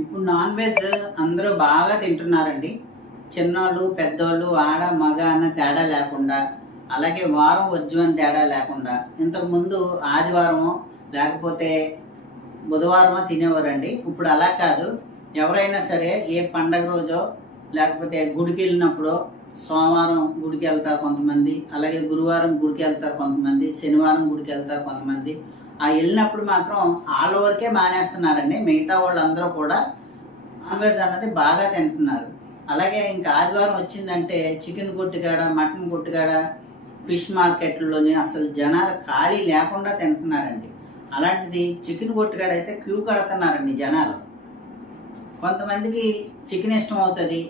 ఇప్పుడు non veg అందరూ బాగా తింటున్నారండి. చిన్నోళ్ళు పెద్దోళ్ళు ఆడ మగ అన్న తేడా లేకుండా అలాగే వారం వజ్జం తేడా లేకుండా ఇంతకుముందు ఆదివారమో లేకపోతే బుధవారమో తినేవారండి. ఇప్పుడు అలా కాదు. ఎవరైనా సరే ఏ పండగ రోజో లేకపోతే గుడికి వెళ్ళినప్పుడు సోమవారం గుడికి వెళ్తారు కొంతమంది అలాగే గురువారం గుడికి వెళ్తారు కొంతమంది శనివారం గుడికి వెళ్తారు కొంతమంది ఆ వెళ్ళినప్పుడు మాత్రం వాళ్ళ వరకే మానేస్తున్నారండి. మిగతా వాళ్ళందరూ కూడా నాన్ వెజ్ అన్నది బాగా తింటున్నారు. అలాగే ఇంకా ఆదివారం వచ్చిందంటే చికెన్ కొట్టుకాడ మటన్ కొట్టుకాడ ఫిష్ మార్కెట్లోని అసలు జనాలు ఖాళీ లేకుండా తింటున్నారండి. అలాంటిది చికెన్ కొట్టుకాడ అయితే క్యూ కడుతున్నారండి జనాలు. కొంతమందికి చికెన్ ఇష్టం అవుతుంది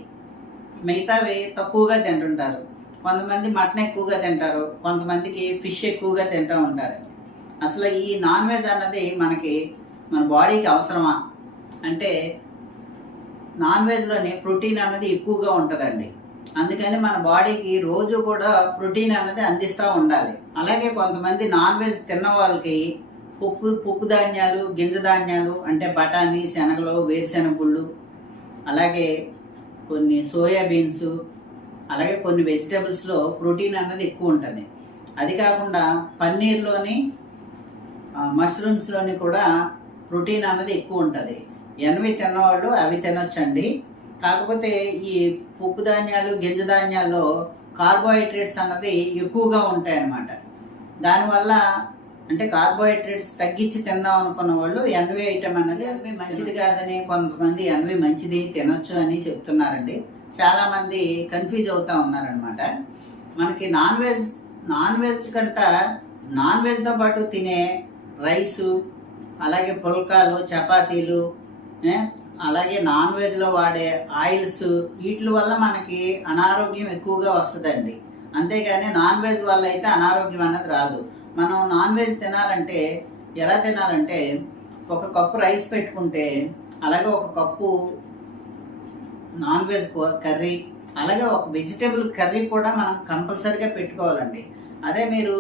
మిగతావి తక్కువగా తింటుంటారు. కొంతమంది మటన్ ఎక్కువగా తింటారు కొంతమందికి ఫిష్ ఎక్కువగా తింటూ ఉంటారు. అసలు ఈ నాన్ వెజ్ అన్నది మనకి మన బాడీకి అవసరమా? అంటే నాన్ వెజ్లోనే ప్రోటీన్ అన్నది ఎక్కువగా ఉంటుందండి. అందుకని మన బాడీకి రోజు కూడా ప్రోటీన్ అన్నది అందిస్తూ ఉండాలి. అలాగే కొంతమంది నాన్ వెజ్ తిన్న వాళ్ళకి పప్పు పప్పు ధాన్యాలు గింజ ధాన్యాలు అంటే బఠానీ శనగలు వేరుశెనగుళ్ళు అలాగే కొన్ని సోయాబీన్స్ అలాగే కొన్ని వెజిటేబుల్స్లో ప్రోటీన్ అన్నది ఎక్కువ ఉంటుంది. అది కాకుండా పన్నీర్లోని మష్రూమ్స్లోని కూడా ప్రోటీన్ అన్నది ఎక్కువ ఉంటుంది. ఎనవి తిన్నవాళ్ళు అవి తినొచ్చండి. కాకపోతే ఈ పప్పు ధాన్యాలు గింజ ధాన్యాల్లో కార్బోహైడ్రేట్స్ అన్నది ఎక్కువగా ఉంటాయి అన్నమాట దానివల్ల అంటే కార్బోహైడ్రేట్స్ తగ్గించి తిందాం అనుకున్న వాళ్ళు ఎన్వి ఐటమ్ అన్నది అది మంచిది కాదని కొంతమంది ఎన్వి మంచిది తినొచ్చు అని చెప్తున్నారండి. చాలామంది కన్ఫ్యూజ్ అవుతూ ఉన్నారనమాట మనకి నాన్ వెజ్ నాన్ వెజ్ కంట నాన్ వెజ్తో పాటు తినే రైసు అలాగే పుల్కాలు చపాతీలు అలాగే నాన్ వెజ్లో వాడే ఆయిల్స్ వీటి వల్ల మనకి అనారోగ్యం ఎక్కువగా వస్తుందండి. అంతేగాని నాన్ వెజ్ వల్ల అయితే అనారోగ్యం అన్నది రాదు. మనం నాన్ వెజ్ తినాలంటే ఎలా తినాలంటే ఒక కప్పు రైస్ పెట్టుకుంటే అలాగే ఒక కప్పు నాన్ వెజ్ కర్రీ అలాగే ఒక వెజిటేబుల్ కర్రీ కూడా మనం కంపల్సరీగా పెట్టుకోవాలండి. అదే మీరు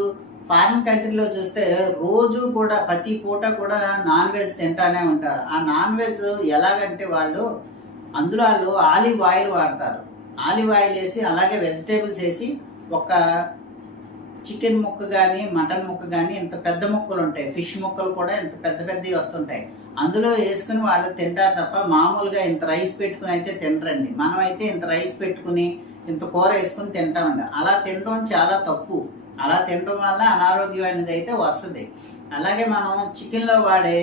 ఫారిన్ కంట్రీలో చూస్తే రోజు కూడా ప్రతి పూట కూడా నాన్ వెజ్ తింటానే ఉంటారు. ఆ నాన్ వెజ్ ఎలాగంటే వాళ్ళు అందులో వాళ్ళు ఆలివ్ ఆయిల్ వాడతారు. ఆలివ్ ఆయిల్ వేసి అలాగే వెజిటేబుల్స్ వేసి ఒక చికెన్ ముక్క కానీ మటన్ ముక్క కానీ ఇంత పెద్ద ముక్కలు ఉంటాయి. ఫిష్ ముక్కలు కూడా ఇంత పెద్ద పెద్దవి వస్తుంటాయి. అందులో వేసుకుని వాళ్ళు తింటారు తప్ప మామూలుగా ఇంత రైస్ పెట్టుకుని అయితే తినరండి. మనం అయితే ఇంత రైస్ పెట్టుకుని ఇంత కూర వేసుకుని తింటామండి. అలా తినడం చాలా తప్పు. అలా తినడం వల్ల అనారోగ్యం అనేది అయితే వస్తుంది. అలాగే మనం చికెన్లో వాడే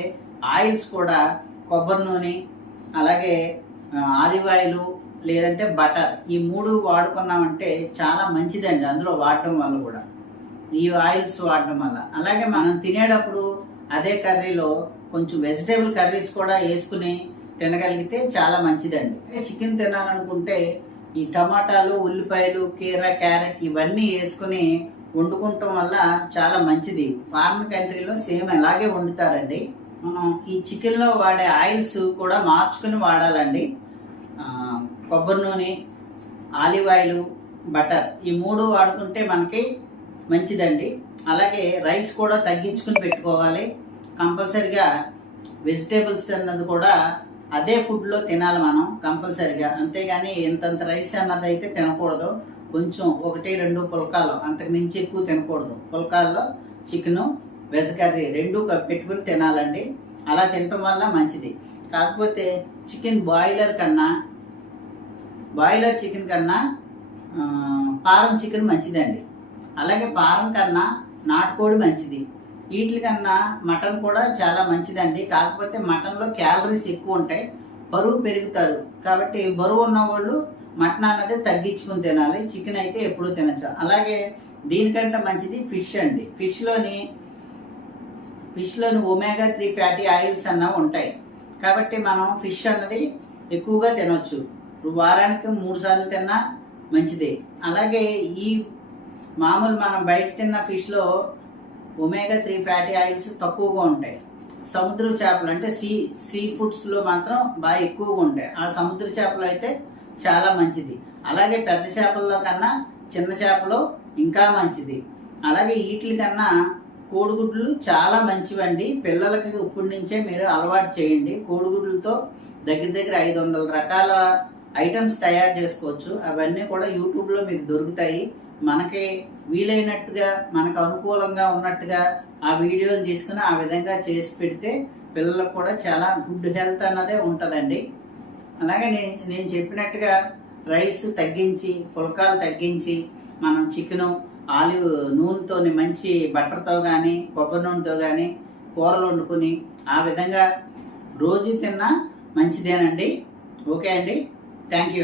ఆయిల్స్ కూడా కొబ్బరి నూనె అలాగే ఆలివ్ ఆయిల్ లేదంటే బటర్ ఈ మూడు వాడుకున్నామంటే చాలా మంచిదండి అందులో వాడటం వల్ల కూడా. ఈ ఆయిల్స్ వాడటం వల్ల. అలాగే మనం తినేటప్పుడు అదే కర్రీలో కొంచెం వెజిటేబుల్ కర్రీస్ కూడా వేసుకుని తినగలిగితే చాలా మంచిదండి. చికెన్ తినాలనుకుంటే ఈ టమాటాలు ఉల్లిపాయలు కీర క్యారెట్ ఇవన్నీ వేసుకుని వండుకుంటాం వల్ల చాలా మంచిది. ఫారిన్ కంట్రీలో సేమ్ అలాగే వండుతారండి. మనం ఈ చికెన్లో వాడే ఆయిల్స్ కూడా మార్చుకుని వాడాలండి. కొబ్బరి నూనె ఆలివ్ ఆయిల్ బటర్ ఈ మూడు వాడుకుంటే మనకి మంచిదండి. అలాగే రైస్ కూడా తగ్గించుకుని పెట్టుకోవాలి. కంపల్సరిగా వెజిటేబుల్స్ తిన్నది కూడా అదే ఫుడ్లో తినాలి మనం కంపల్సరిగా. అంతేగాని ఇంతంత రైస్ అన్నది అయితే తినకూడదు. కొంచెం ఒకటి రెండు పుల్కాలు అంతకు మించి ఎక్కువ తినకూడదు. పుల్కాల్లో చికెను వెజ్ కర్రీ రెండు పెట్టుకుని తినాలండి. అలా తినటం వల్ల మంచిది. కాకపోతే చికెన్ బాయిలర్ కన్నా బాయిలర్ చికెన్ కన్నా పారం చికెన్ మంచిదండి. అలాగే పారం కన్నా నాటుకోడి మంచిది. వీటి కన్నా మటన్ కూడా చాలా మంచిదండి. కాకపోతే మటన్లో క్యాలరీస్ ఎక్కువ ఉంటాయి. బరువు పెరుగుతారు. కాబట్టి బరువు ఉన్న వాళ్ళు మటన్ అన్నది తగ్గించుకుని తినాలి చికెన్ అయితే ఎప్పుడూ తినచ్చు? అలాగే దీనికంటే మంచిది ఫిష్ అండి. ఫిష్లోని ఫిష్లోని ఒమేగా త్రీ ఫ్యాటీ ఆయిల్స్ అన్న ఉంటాయి. కాబట్టి మనం ఫిష్ అన్నది ఎక్కువగా తినొచ్చు. వారానికి మూడు సార్లు తిన్నా మంచిదే. అలాగే ఈ మామూలు మనం బయట తిన్న ఫిష్లో ఒమేగా త్రీ ఫ్యాటీ ఆయిల్స్ తక్కువగా ఉంటాయి. సముద్ర చేపలు అంటే సీ సీ ఫుడ్స్లో మాత్రం బాగా ఎక్కువగా ఉంటాయి. ఆ సముద్ర చేపలు అయితే చాలా మంచిది. అలాగే పెద్ద చేపల్లో కన్నా చిన్న చేపలు ఇంకా మంచిది. అలాగే వీటి కన్నా కోడిగుడ్లు చాలా మంచివండి. పిల్లలకి ఇప్పటి నుంచే మీరు అలవాటు చేయండి. కోడిగుడ్లతో దగ్గర దగ్గర ఐదు వందల రకాల ఐటమ్స్ తయారు చేసుకోవచ్చు. అవన్నీ కూడా యూట్యూబ్లో మీకు దొరుకుతాయి. మనకి వీలైనట్టుగా మనకు అనుకూలంగా ఉన్నట్టుగా ఆ వీడియోని తీసుకుని ఆ విధంగా చేసి పెడితే పిల్లలకు కూడా చాలా గుడ్ హెల్త్ అన్నదే ఉంటుందండి. అలాగే నేను నేను చెప్పినట్టుగా రైస్ తగ్గించి పుల్కాలు తగ్గించి మనం చికెను ఆలివ్ నూనెతో మంచి బటర్తో కానీ కొబ్బరి నూనెతో కానీ కూరలు వండుకుని ఆ విధంగా రోజు తిన్నా మంచిదేనండి. ఓకే అండి. Thank you